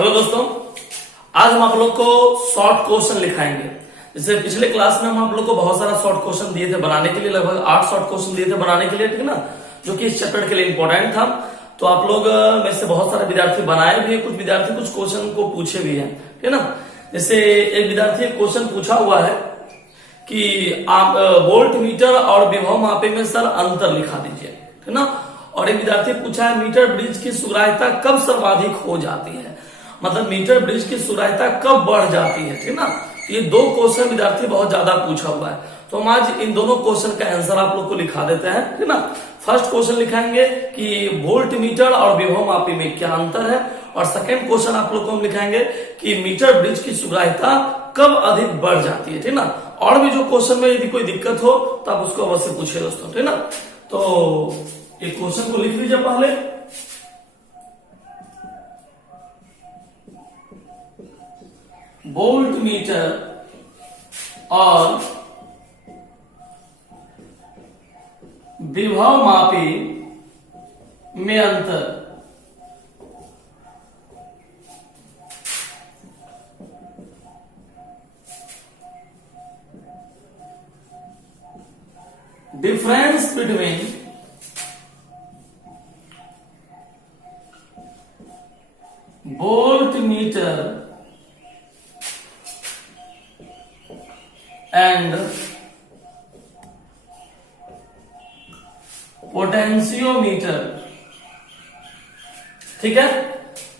Hello दोस्तों, आज हम आप लोग को शॉर्ट क्वेश्चन लिखाएंगे। जैसे पिछले क्लास में हम आप लोग को बहुत सारा शॉर्ट क्वेश्चन दिए थे बनाने के लिए, लगभग 8 शॉर्ट क्वेश्चन दिए थे बनाने के लिए, ठीक है ना, जो कि इस चैप्टर के लिए इंपॉर्टेंट था। तो आप लोग में से बहुत सारे विद्यार्थी बनाए भी है, कुछ विद्यार्थी कुछ क्वेश्चन को पूछे भी है, ठीक है ना। जैसे एक विद्यार्थी क्वेश्चन पूछा हुआ है कि आप वोल्ट मीटर और विभव मापे में सर अंतर लिखा दीजिए, ठीक है ना। और एक विद्यार्थी पूछा है मीटर ब्रिज की सुग्राह्यता कब सर्वाधिक हो जाती है, मतलब मीटर ब्रिज की सुग्राह्यता कब बढ़ जाती है, ठीक ना। ये दो क्वेश्चन विद्यार्थी बहुत ज्यादा पूछा हुआ है, तो हम आज इन दोनों क्वेश्चन का आंसर आप लोग को लिखा देते हैं, ठीक ना। फर्स्ट क्वेश्चन लिखाएंगे कि वोल्ट मीटर और विभव मापी में क्या अंतर है, और सेकेंड क्वेश्चन आप लोग को हम लिखाएंगे कि मीटर ब्रिज की सुग्राह्यता कब अधिक बढ़ जाती है, ठीक ना। और भी जो क्वेश्चन में यदि कोई दिक्कत हो तो आप उसको अवश्य पूछिए दोस्तों, ठीक ना। तो एक क्वेश्चन को लिख लीजिए पहले। वोल्ट मीटर और विभव मापी में अंतर। Difference between volt meter and potentiometer, ठीक है।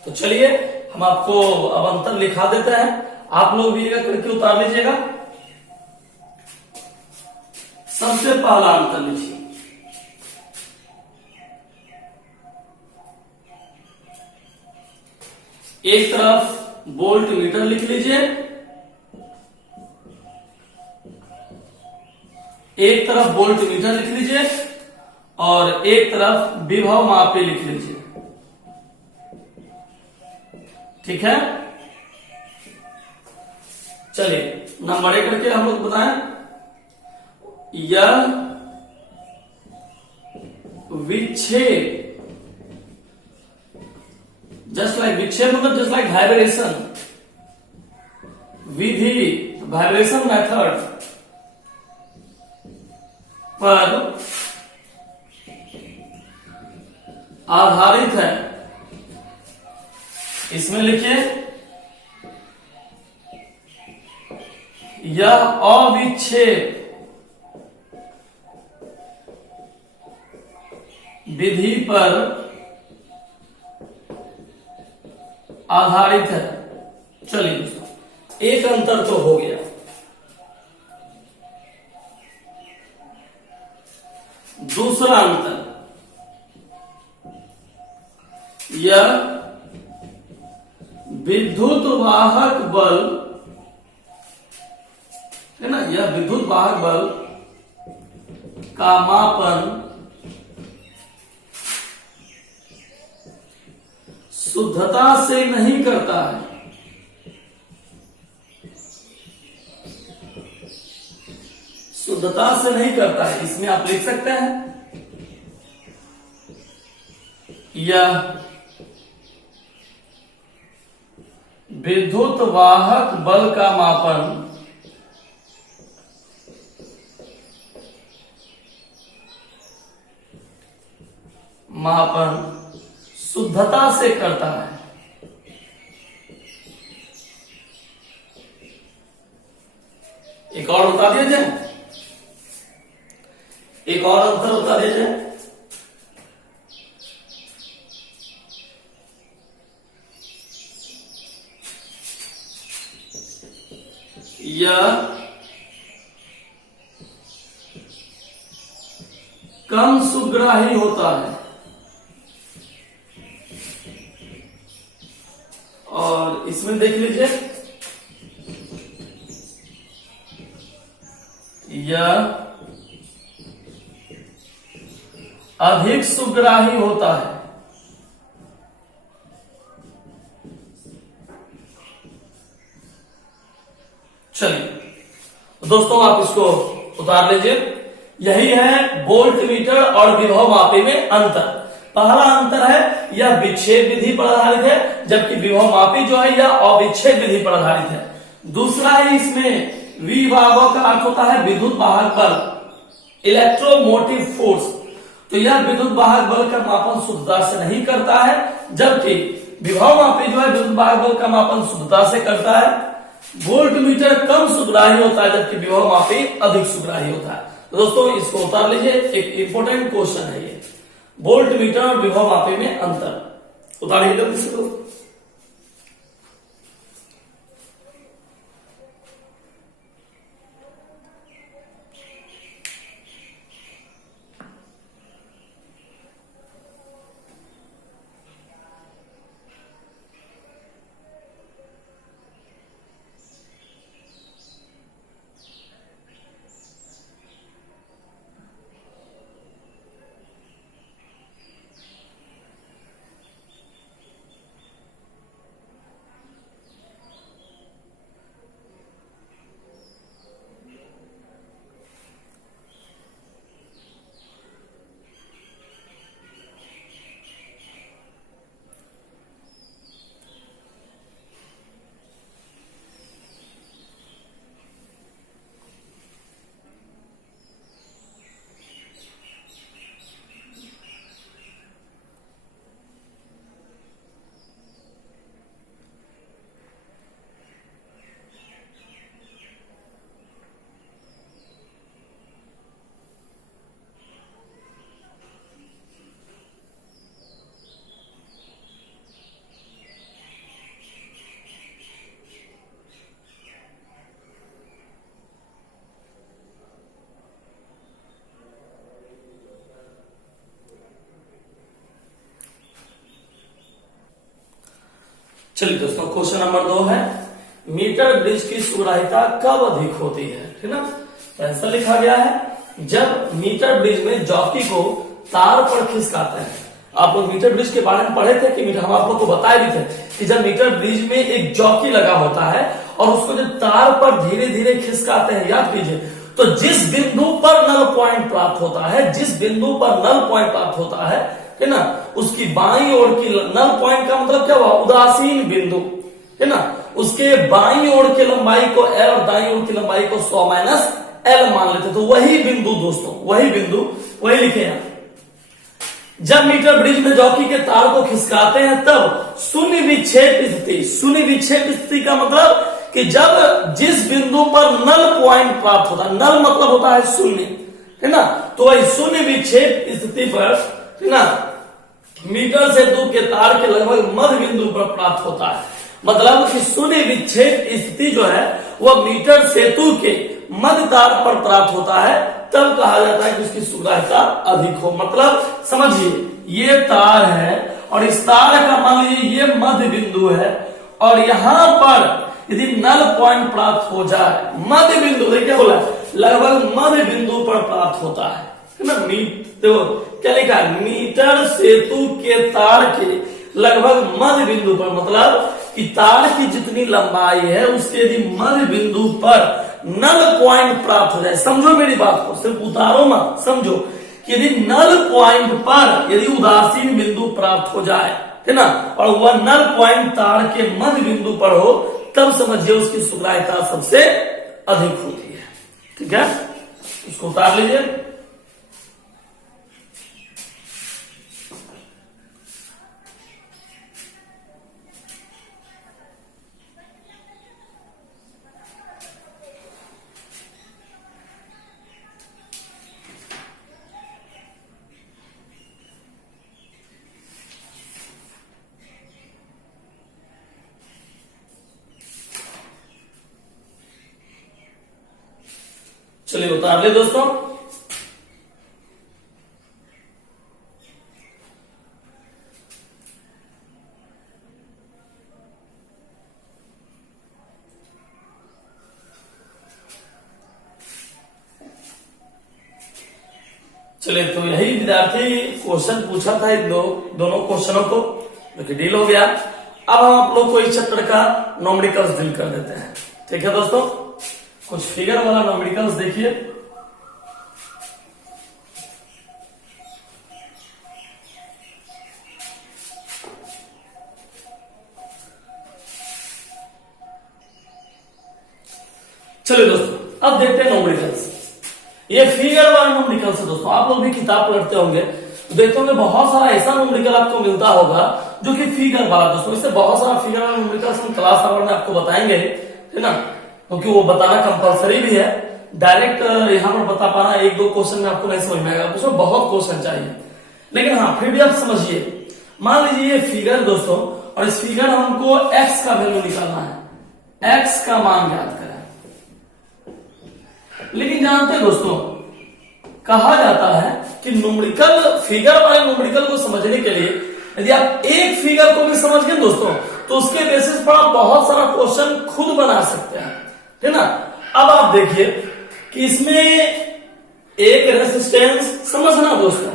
तो चलिए हम आपको अब अंतर लिखा देते हैं, आप लोग भी करके उतार लीजिएगा। सबसे पहला अंतर लिखिए, एक तरफ वोल्ट मीटर लिख लीजिए, एक तरफ वोल्ट मीटर लिख लीजिए और एक तरफ विभव मापी लिख लीजिए, ठीक है। चलिए नंबर एक करके हम लोग बताएं। यह विक्षेप, जस्ट लाइक विक्षेप मतलब जस्ट लाइक वाइब्रेशन, विधि वाइब्रेशन मेथड पर आधारित है। इसमें लिखिए यह अविक्षेप विधि पर आधारित है। चलिए दोस्तों, एक अंतर तो हो गया। दूसरा अंतर, यह विद्युत वाहक बल है ना, यह विद्युत वाहक बल का मापन शुद्धता से नहीं करता है। शुद्धता से नहीं करता है, इसमें आप लिख सकते हैं यह विद्युत वाहक बल का मापन शुद्धता से करता है। एक और बता दिया जाए, एक और अंतर बता दिया जाए। यह कम सुग्राही होता है और इसमें देख लीजिए यह अधिक सुग्राही होता है। चलिए दोस्तों, आप इसको उतार लीजिए। यही है वोल्ट मीटर और विभव मापी में अंतर। पहला अंतर है यह विच्छेद विधि पर आधारित है, जबकि विभव मापी जो है यह अविच्छेद विधि पर आधारित है। दूसरा है इसमें विभव का अर्थ होता है विद्युत वाहक बल, इलेक्ट्रोमोटिव फोर्स। तो यह विद्युत वाहक बल का मापन शुद्धता से नहीं करता है, जबकि विभव मापी जो है विद्युत वाहक बल का मापन शुद्धता से करता है। वोल्टमीटर कम सुग्राही होता है, जबकि विभव मापी अधिक सुग्राही होता है। तो दोस्तों इसको उतार लीजिए, एक इंपॉर्टेंट क्वेश्चन है ये, वोल्टमीटर और विभव मापी में अंतर। उतारिए जल्दी से दोस्तों। चलिए दोस्तों, क्वेश्चन नंबर 2 है मीटर ब्रिज की सुग्राहिता कब अधिक होती है, ठीक ना। आंसर लिखा गया है जब मीटर ब्रिज में जॉकी को तार पर खिसकाते हैं। आप लोग मीटर ब्रिज के बारे में पढ़े थे कि हम आप लोग को बताए भी थे कि जब मीटर ब्रिज में एक जॉकी लगा होता है और उसको जब तार पर धीरे धीरे खिसकाते हैं, याद कीजिए, तो जिस बिंदु पर नल पॉइंट प्राप्त होता है, जिस बिंदु पर नल पॉइंट प्राप्त होता है ना, उसकी बाईं ओर की नल पॉइंट का मतलब क्या हुआ, उदासीन बिंदु, है ना। उसके बाईं ओर की लंबाई को एल और दाईं ओर की लंबाई को 100 माइनस एल मान लेते, तो वही बिंदु दोस्तों, वही बिंदु, वही लिखे हैं। जब मीटर ब्रिज में जॉकी के तार को खिसकाते हैं तब शून्य विक्षेप स्थिति, शून्य विक्षेप स्थिति का मतलब कि जब जिस बिंदु पर नल पॉइंट प्राप्त होता है, नल मतलब होता है शून्य, है ना, तो वही शून्य विक्षेप स्थिति पर, है ना, मीटर सेतु के तार के लगभग मध्य बिंदु पर प्राप्त होता है। मतलब कि शून्य विक्षेप स्थिति जो है वह मीटर सेतु के मध्य तार पर प्राप्त होता है, तब कहा जाता है कि उसकी सुग्राहिता अधिक हो। मतलब समझिए, ये तार है और इस तार का मान लीजिए ये मध्य बिंदु है और यहां पर यदि नल पॉइंट प्राप्त हो जाए, मध्य बिंदु देखिए बोला लगभग मध्य बिंदु पर प्राप्त होता है ना। तो क्या लिखा है, मीटर सेतु के तार के लगभग मध्य बिंदु पर, मतलब कि तार की जितनी लंबाई है उसके यदि मध्य बिंदु पर नल पॉइंट प्राप्त हो जाए, समझो मेरी बात को, सिर्फ उतारो मत, समझो कि यदि नल पॉइंट पर यदि उदासीन बिंदु प्राप्त हो जाए, है ना, और वह नल पॉइंट तार के मध्य बिंदु पर हो, तब समझिए उसकी सुग्राहिता सबसे अधिक होती है। ठीक है, इसको उतार लीजिए। चलिए उतार ले दोस्तों। चलिए, तो यही विद्यार्थी क्वेश्चन पूछा था इन दोनों क्वेश्चनों को, जो कि डील हो गया। अब हम आप लोग को इस चैप्टर का न्यूमेरिकल्स डील कर देते हैं। ठीक है दोस्तों, कुछ फिगर वाला न्यूमेरिकल्स देखिए। चलिए दोस्तों अब देखते हैं न्यूमेरिकल्स। ये फिगर वाला न्यूमेरिकल्स है दोस्तों। आप लोग भी किताब पढ़ते होंगे तो देखते होंगे बहुत सारा ऐसा न्यूमेरिकल आपको मिलता होगा जो कि फिगर वाला दोस्तों। इससे बहुत सारा फिगर वाला न्यूमेरिकल्स हम क्लास आवर में आपको बताएंगे, है ना, क्योंकि वो बताना कंपलसरी भी है। डायरेक्ट यहाँ पर बता पाना एक दो क्वेश्चन में आपको नहीं समझ में आएगा, उसमें बहुत क्वेश्चन चाहिए। लेकिन हाँ फिर भी आप समझिए, मान लीजिए ये फिगर दोस्तों, और इस फिगर हमको x का वैल्यू निकालना है, x का मान ज्ञात करें। लेकिन जानते हैं दोस्तों, कहा जाता है कि न्यूमेरिकल फिगर वाले न्यूमेरिकल को समझने के लिए यदि आप एक फिगर को भी समझ गए दोस्तों तो उसके बेसिस पर आप बहुत सारा क्वेश्चन खुद बना सकते हैं, है ना। अब आप देखिए कि इसमें एक रेसिस्टेंस समझना दोस्तों,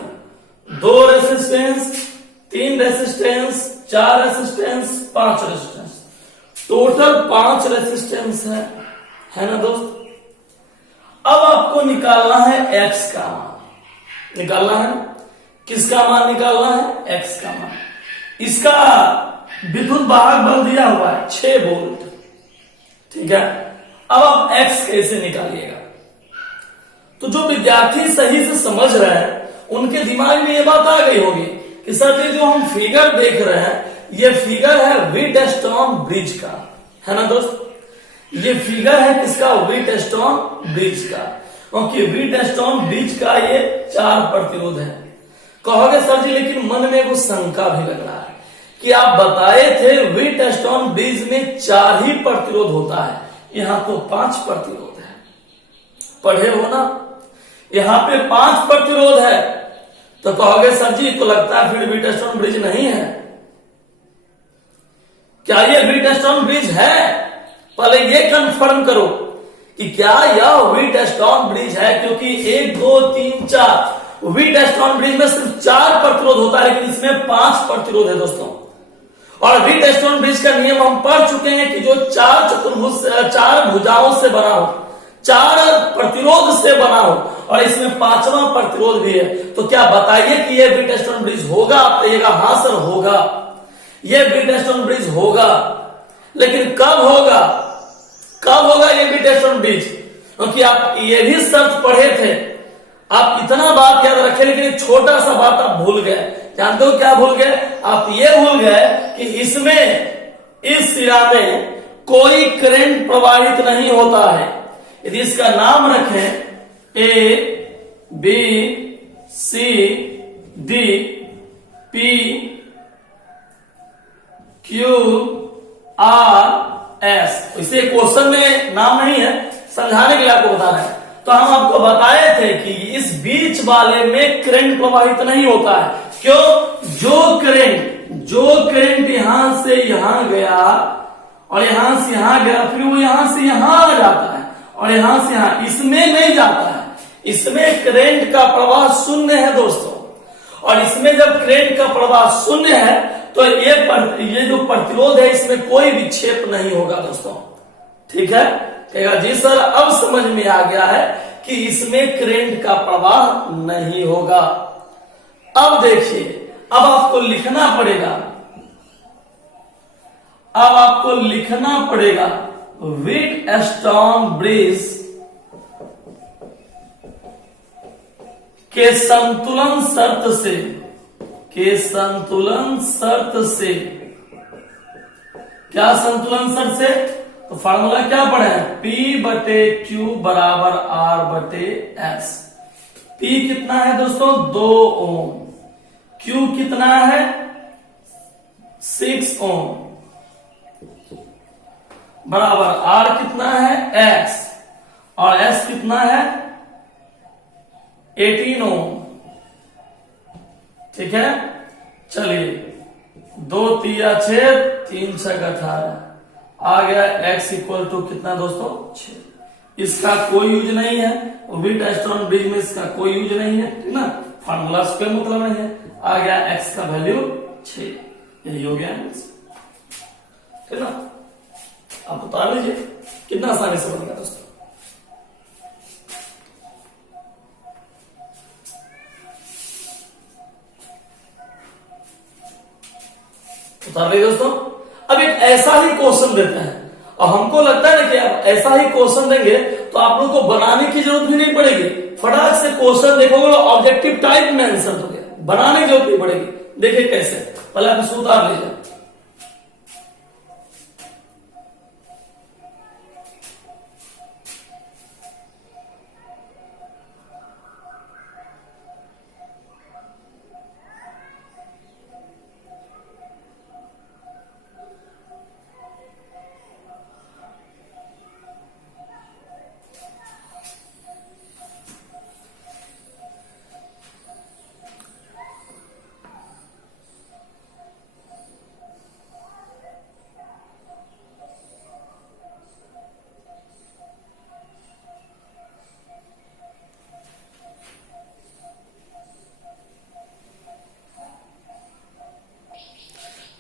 दो रेसिस्टेंस, तीन रेसिस्टेंस, चार रेसिस्टेंस, पांच रेसिस्टेंस, टोटल 5 रेसिस्टेंस है ना दोस्त। अब आपको निकालना है x का मान, निकालना है किसका मान निकालना है, x का मान। इसका विद्युत वाहक बल दिया हुआ है 6 वोल्ट, ठीक है। अब आप x कैसे निकालिएगा, तो जो विद्यार्थी सही से समझ रहे हैं उनके दिमाग में ये बात आ गई होगी कि सर ये जो हम फिगर देख रहे हैं ये फिगर है व्हीटस्टोन ब्रिज का, है ना दोस्त। ये फिगर है किसका, व्हीटस्टोन ब्रिज का, क्योंकि व्हीटस्टोन ब्रिज का ये 4 प्रतिरोध है। कहोगे सर जी लेकिन मन में वो शंका भी लग रहा है कि आप बताए थे व्हीटस्टोन ब्रिज में 4 ही प्रतिरोध होता है, यहां तो 5 प्रतिरोध है, पढ़े हो ना, यहां पे 5 प्रतिरोध है। तो कहोगे सर जी तो लगता है फिर व्हीटस्टोन ब्रिज नहीं है। क्या ये व्हीटस्टोन ब्रिज है, पहले ये कंफर्म करो कि क्या यह व्हीटस्टोन ब्रिज है, क्योंकि 1 2 3 4 व्हीटस्टोन ब्रिज में सिर्फ 4 प्रतिरोध होता है, लेकिन इसमें 5 प्रतिरोध है दोस्तों। और व्हीटस्टोन ब्रिज का नियम हम पढ़ चुके हैं कि जो 4 चतुर्भुज 4 भुजाओं से बना हो, 4 प्रतिरोध से बना हो, और इसमें 5वां प्रतिरोध भी है। तो क्या बताइए कि यह व्हीटस्टोन ब्रिज होगा, आप कहिएगा हाँ सर होगा, यह व्हीटस्टोन ब्रिज होगा। लेकिन कब होगा, कब होगा ये व्हीटस्टोन ब्रिज, क्योंकि आप ये भी शर्त पढ़े थे। आप इतना बात याद रखे, लेकिन एक छोटा सा बात आप भूल गए। जानते हो क्या भूल गए, आप ये भूल गए कि इसमें इस सिरा में कोई करंट प्रवाहित नहीं होता है। यदि इसका नाम रखें A B C D P Q R S, इसे क्वेश्चन में नाम नहीं है, समझाने के लिए आपको बताना है। तो हम आपको बताए थे कि इस बीच वाले में करंट प्रवाहित नहीं होता है। क्यों, जो करंट यहां से यहां गया और यहां से यहां गया, फिर वो यहां से यहां आ जाता है और यहां से यहां, इसमें नहीं जाता है। इसमें करंट का प्रवाह शून्य है दोस्तों, और इसमें जब करंट का प्रवाह शून्य है तो ये जो प्रतिरोध है इसमें कोई विक्षेप नहीं होगा दोस्तों, ठीक है। कहेगा जी सर अब समझ में आ गया है कि इसमें करंट का प्रवाह नहीं होगा। अब देखिए, अब आपको लिखना पड़ेगा, अब आपको लिखना पड़ेगा व्हीटस्टोन ब्रिज के संतुलन शर्त से, के संतुलन शर्त से, क्या संतुलन शर्त से, तो फार्मूला क्या पढ़े हैं, P/Q बराबर R/S। P कितना है दोस्तों 2 ओम, Q कितना है 6 ओम, बराबर R कितना है X, और S कितना है 18 ओम, ठीक है। चलिए 2 3 6 3 6 18 आ गया, x इक्वल टू कितना दोस्तों 6। इसका कोई यूज नहीं है, व्हीटस्टोन ब्रिज में इसका कोई यूज नहीं है, ठीक ना, फार्मूला से कोई मतलब नहीं है। आ गया x का वैल्यू 6, यही हो गया, ठीक ना। आप बता लीजिए कितना आसानी से बन गया दोस्तों। बता रहे दोस्तों। अब एक ऐसा ही क्वेश्चन देते हैं, और हमको लगता है ना कि आप ऐसा ही क्वेश्चन देंगे तो आप लोग को बनाने की जरूरत भी नहीं पड़ेगी, फटाक से क्वेश्चन देखोगे ऑब्जेक्टिव टाइप में आंसर हो गया, बनाने की जरूरत नहीं पड़ेगी। देखिए कैसे, पहले आप इसको उतार लीजिए।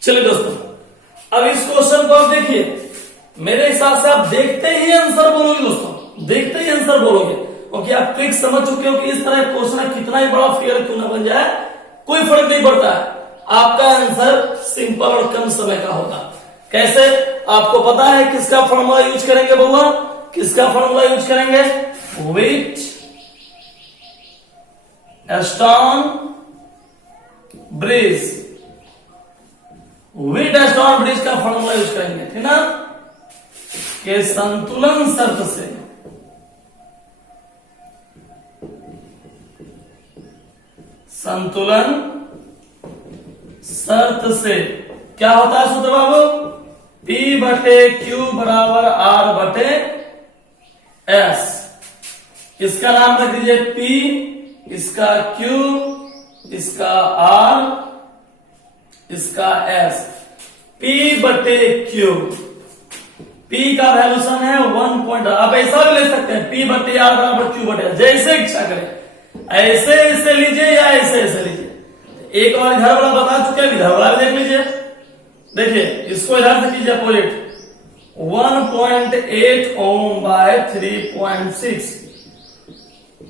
चलिए दोस्तों, अब इस क्वेश्चन को आप देखिए, मेरे हिसाब से आप देखते ही आंसर बोलोगे दोस्तों, देखते ही आंसर बोलोगे, क्योंकि आप ट्रिक समझ चुके हो कि इस तरह क्वेश्चन कितना ही बड़ा फिगर क्यों ना बन जाए कोई फर्क नहीं पड़ता है, आपका आंसर सिंपल और कम समय का होगा। कैसे, आपको पता है किसका फॉर्मूला यूज करेंगे बउआ, किसका फॉर्मूला यूज करेंगे, विट एस्टन ब्रिज, विट एस्टन ब्रिज का फॉर्मूला यूज करेंगे, ठीक ना, के संतुलन शर्त से संतुलन शर्त से क्या होता है सूत्र बाबू, P बटे Q बराबर R बटे S, इसका नाम रख दीजिए P, इसका Q, इसका R, इसका S, P बटे Q, P का वैल्यूशन है 1. आप ऐसा भी ले सकते हैं P बटे R बराबर Q बटे S, जैसे इच्छा करें, ऐसे इसे लीजिए या ऐसे ऐसे लीजिए। एक और इधर वाला बता चुके हैं, इधर वाला भी देख लीजिए। देखिए इसको इधर से कीजिए अपोजिट, 1.8 ओम बाय 3.6,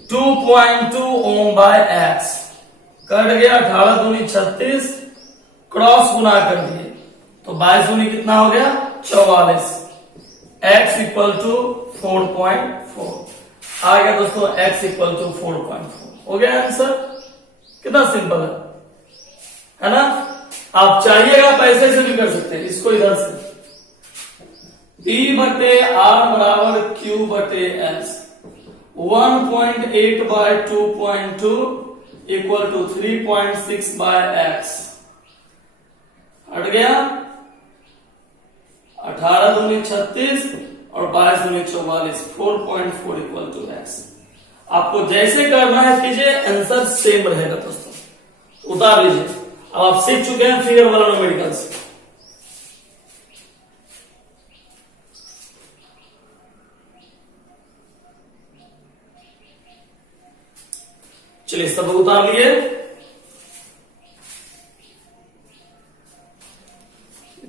2.2 ओम बाय x, कट गया 18 दूनी 36, क्रॉस गुना कर दिए तो 22 दूनी कितना हो गया 44, x इक्वल टू 4.4 आ गया दोस्तों, x इक्वल टू 4.4 हो गया आंसर। कितना सिंपल है ना। आप चाहिएगा आप ऐसे से भी कर सकते हैं, इसको इधर से P बटे R बराबर Q बटे S, 1.8 by 2.2 equal to 3.6 by x, हट गया 18 दूनी 36 और 22 दूनी 44, 4.4 इक्वल टू x। आपको जैसे करना है कीजिए, आंसर सेम रहेगा दोस्तों। उतार लीजिए, अब आप सीख चुके हैं फिगर वाला न्यूमेरिकल्स। चलिए सब उतार लिए,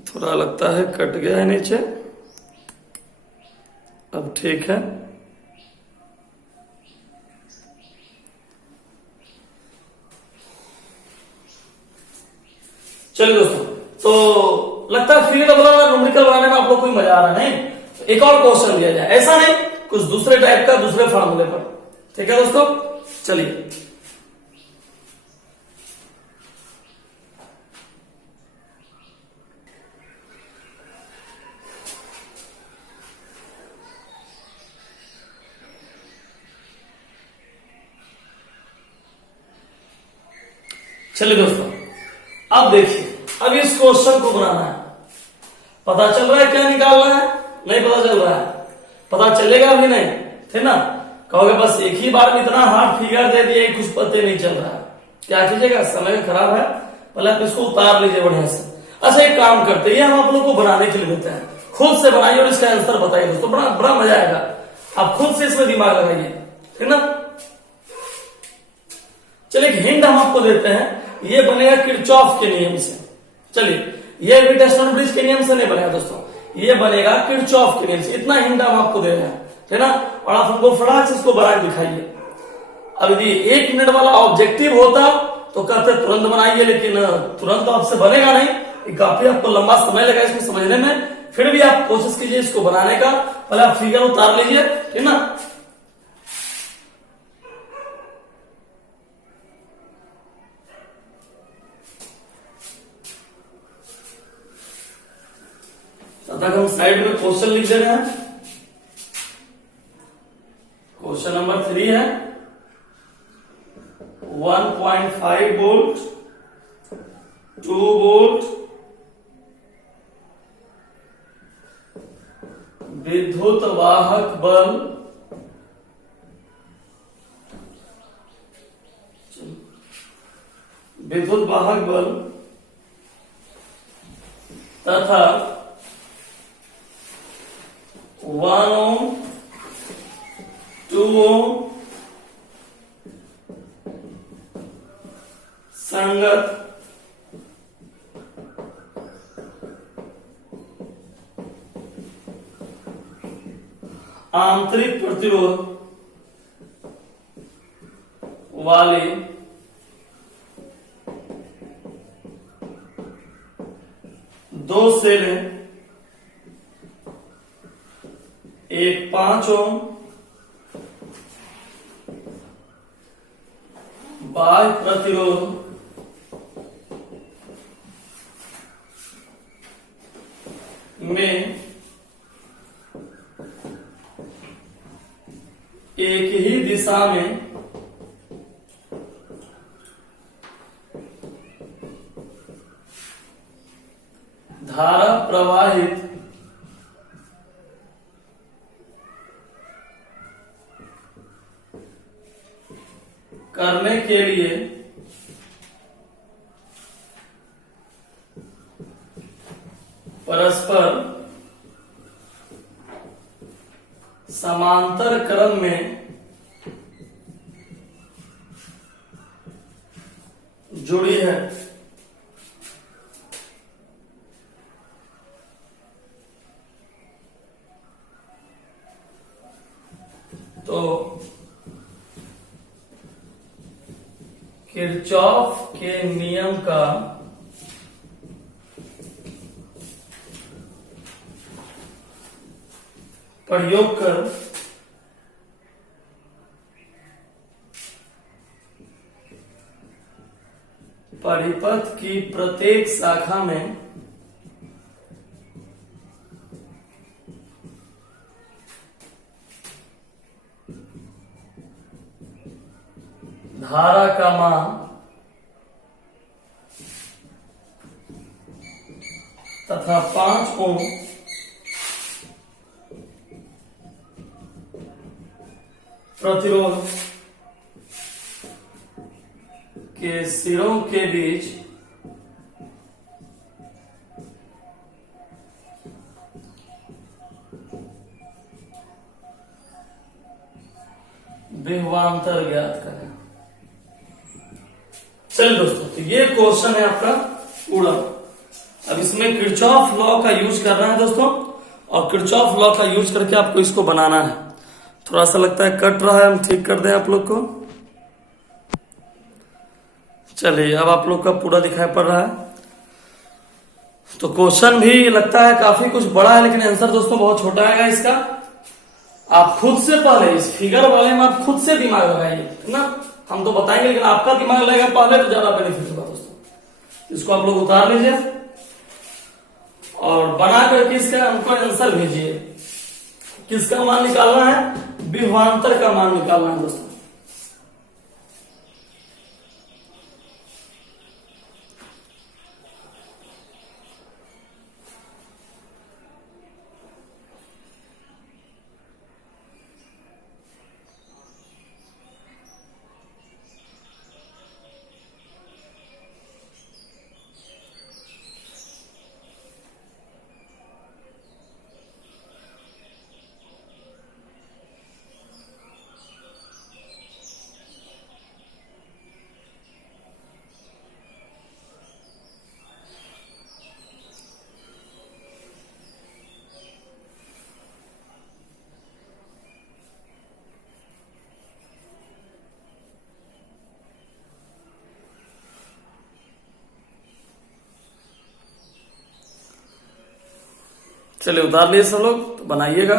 थोड़ा लगता है कट गया है नीचे, अब ठीक है। चलिए दोस्तों, तो लगता है फिगर वाला न्यूमेरिकल बनाने में आप लोग कोई मजा आ रहा नहीं, तो एक और क्वेश्चन लिया जाए, ऐसा नहीं कुछ दूसरे टाइप का दूसरे फार्मूले पर, ठीक है दोस्तों। चलिए चलिए दोस्तों, अब देखिए, अब इस क्वेश्चन को बनाना है, पता चल रहा है क्या निकालना है, नहीं पता चल रहा है, पता चलेगा भी नहीं, ठीक ना। कहोगे बस एक ही बार में इतना हार्ड फिगर दे दिए कुछ पता नहीं चल रहा है, क्या कीजिएगा, समय खराब है, पहले आप इसको उतार लीजिए बढ़िया से। अच्छा एक काम करते हैं, हम आप लोग को बनाने के लिए देते हैं, खुद से बनाइए और इसका आंसर बताइए दोस्तों, बड़ा बड़ा मजा आएगा, आप खुद से इसमें दिमाग लगाइए, ठीक ना। चलिए एक हिंट हम आपको देते हैं, ये बनेगा किरचॉफ के नियम से। चलिए ये विट एस्टन ब्रिज के नियम से नहीं बनेगा दोस्तों, ये बनेगा किरचॉफ के नियम से, इतना हिंट हम आपको दे रहे हैं, है ना। और आप हमको फटाक से इसको बना के दिखाइए। अब यदि 1 मिनट वाला ऑब्जेक्टिव होता तो कहते तुरंत बनाइए, लेकिन तुरंत तो आपसे बनेगा नहीं, काफी आपको लंबा समय लगेगा इसको समझने में, फिर भी आप कोशिश कीजिए इसको बनाने का। पहले आप फिगर उतार लीजिए, ठीक ना। तब तक हम साइड में क्वेश्चन लिख दे रहे हैं। क्वेश्चन नंबर 3 है 1.5 वोल्ट 2 वोल्ट विद्युत वाहक बल तथा 1 ओम 2 ओम संगत आंतरिक प्रतिरोध वाले दो सेलें, एक 5 ओम बाह्य प्रतिरोध में एक ही दिशा में धारा प्रवाहित करने के लिए परस्पर समांतर क्रम में जुड़ी है। तो किरचॉफ के नियम का प्रयोग कर परिपथ की प्रत्येक शाखा में धारा का मान तथा 5 ओम प्रतिरोध के सिरों के बीच विभवांतर ज्ञात करें। चलिए दोस्तों, तो ये क्वेश्चन है आपका पूरा। अब इसमें किरचॉफ लॉ का यूज करना है दोस्तों, और किरचॉफ लॉ का यूज करके आपको इसको बनाना है। थोड़ा सा लगता है कट रहा है, हम ठीक कर दें आप लोग को। चलिए, अब आप लोग का पूरा दिखाई पड़ रहा है। तो क्वेश्चन भी लगता है काफी कुछ बड़ा है, लेकिन आंसर दोस्तों बहुत छोटा आएगा इसका। आप खुद से पहले इस फिगर वाले में आप खुद से दिमाग लगाइए ना। हम तो बताएंगे, लेकिन आपका दिमाग लगेगा पहले तो ज्यादा बेनिफिट होगा दोस्तों। इसको आप लोग उतार लीजिए और बना करके इसका हमको आंसर भेजिए। किसका मान निकालना है? विभवांतर का मान निकालना है दोस्तों। चलिए उतार लिए सब लोग, तो बनाइएगा।